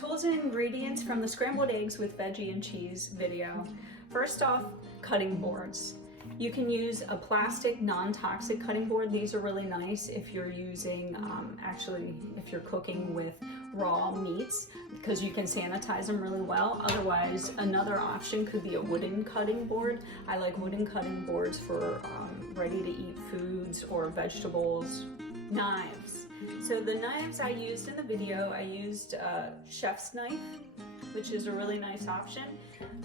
Tools and ingredients from the scrambled eggs with veggie and cheese video. First off, cutting boards. You can use a plastic non-toxic cutting board. These are really nice if you're using, if you're cooking with raw meats, because you can sanitize them really well. Otherwise, another option could be a wooden cutting board. I like wooden cutting boards for ready to eat foods or vegetables. Knives. So the knives I used in the video, I used a chef's knife, which is a really nice option.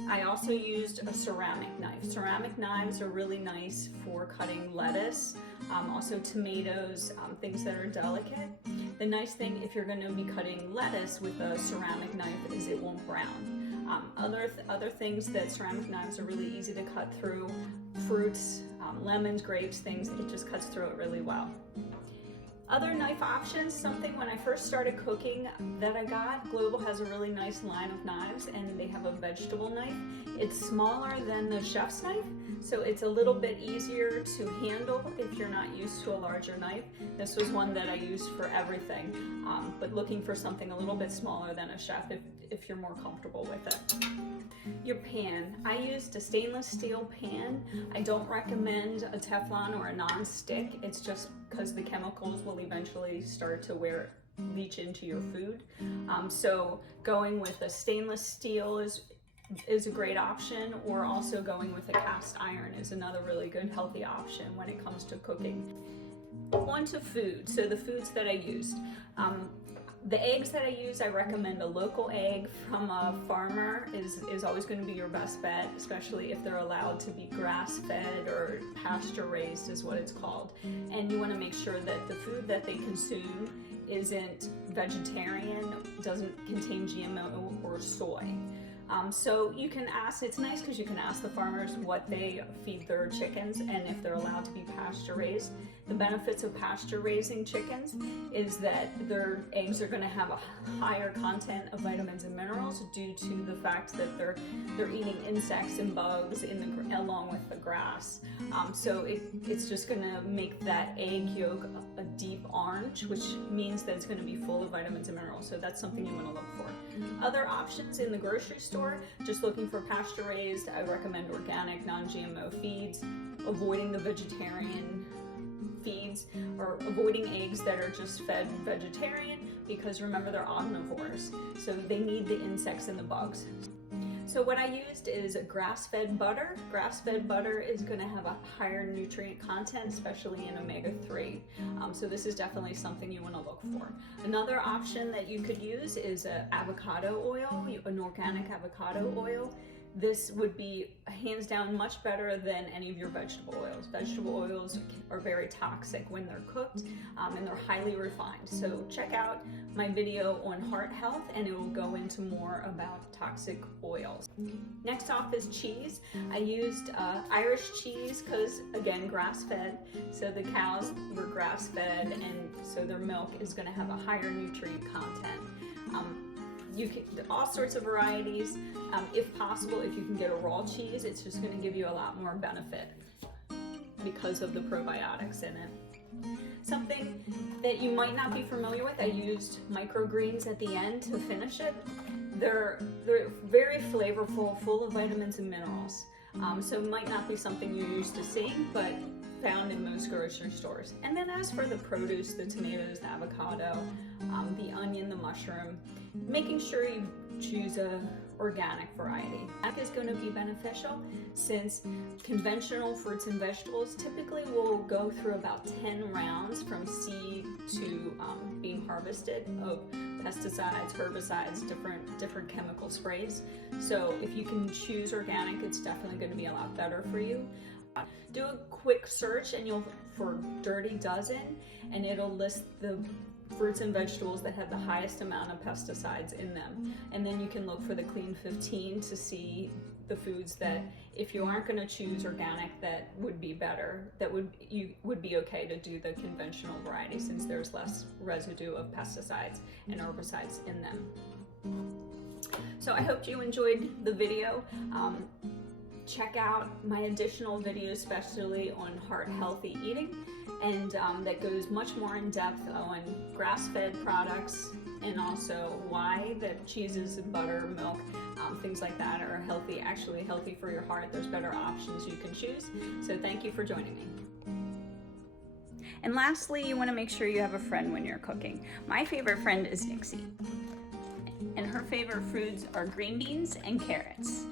I also used a ceramic knife. Ceramic knives are really nice for cutting lettuce, also tomatoes, things that are delicate. The nice thing if you're going to be cutting lettuce with a ceramic knife is it won't brown. Other things that ceramic knives are really easy to cut through, fruits, lemons, grapes, things, it just cuts through it really well. Other knife options, something when I first started cooking that I got, Global has a really nice line of knives and they have a vegetable knife. It's smaller than the chef's knife, so it's a little bit easier to handle if you're not used to a larger knife. This was one that I used for everything, but looking for something a little bit smaller than a chef if you're more comfortable with it. Your pan. I used a stainless steel pan. I don't recommend a Teflon or a non-stick. It's just because the chemicals will eventually start to leach into your food. So going with a stainless steel is a great option, or also going with a cast iron is another really good healthy option when it comes to cooking. On to food. So the foods that I used. The eggs that I use, I recommend a local egg from a farmer is always going to be your best bet, especially if they're allowed to be grass-fed or pasture-raised is what it's called. And you want to make sure that the food that they consume isn't vegetarian, doesn't contain GMO or soy. So you can ask, it's nice because you can ask the farmers what they feed their chickens and if they're allowed to be pasture raised. The benefits of pasture raising chickens is that their eggs are going to have a higher content of vitamins and minerals due to the fact that they're eating insects and bugs along with the grass. So it's just going to make that egg yolk a deep orange, which means that it's going to be full of vitamins and minerals. So that's something you want to look for. Other options in the grocery store, just looking for pasture raised, I recommend organic, non-GMO feeds, avoiding the vegetarian feeds, or avoiding eggs that are just fed vegetarian, because remember they're omnivores, so they need the insects and the bugs. So what I used is grass-fed butter. Grass-fed butter is going to have a higher nutrient content, especially in omega-3. So this is definitely something you want to look for. Another option that you could use is avocado oil, an organic avocado oil. This would be hands down much better than any of your vegetable oils. Vegetable oils are very toxic when they're cooked, and they're highly refined. So check out my video on heart health and it will go into more about toxic oils. Next off is cheese. I used Irish cheese because, again, grass-fed. So the cows were grass-fed and so their milk is going to have a higher nutrient content. You can all sorts of varieties. If possible, if you can get a raw cheese, it's just going to give you a lot more benefit because of the probiotics in it. Something that you might not be familiar with, I used microgreens at the end to finish it. They're very flavorful, full of vitamins and minerals. So it might not be something you're used to seeing, but found in most grocery stores. And then as for the produce, the tomatoes, the avocado, the onion, the mushroom, making sure you choose a organic variety. That is going to be beneficial since conventional fruits and vegetables typically will go through about 10 rounds from seed to being harvested of pesticides, herbicides, different chemical sprays. So if you can choose organic, it's definitely going to be a lot better for you. Do a quick search and for Dirty Dozen, and it'll list the fruits and vegetables that have the highest amount of pesticides in them. And then you can look for the Clean 15 to see the foods that, if you aren't going to choose organic, that would be better, you would be okay to do the conventional variety since there's less residue of pesticides and herbicides in them. So I hope you enjoyed the video. Check out my additional videos, especially on heart healthy eating, and that goes much more in depth on grass-fed products and also why that cheeses, butter, milk, things like that are healthy, actually healthy for your heart. There's better options you can choose. So thank you for joining me. And lastly, you want to make sure you have a friend when you're cooking. My favorite friend is Nixie, and her favorite foods are green beans and carrots.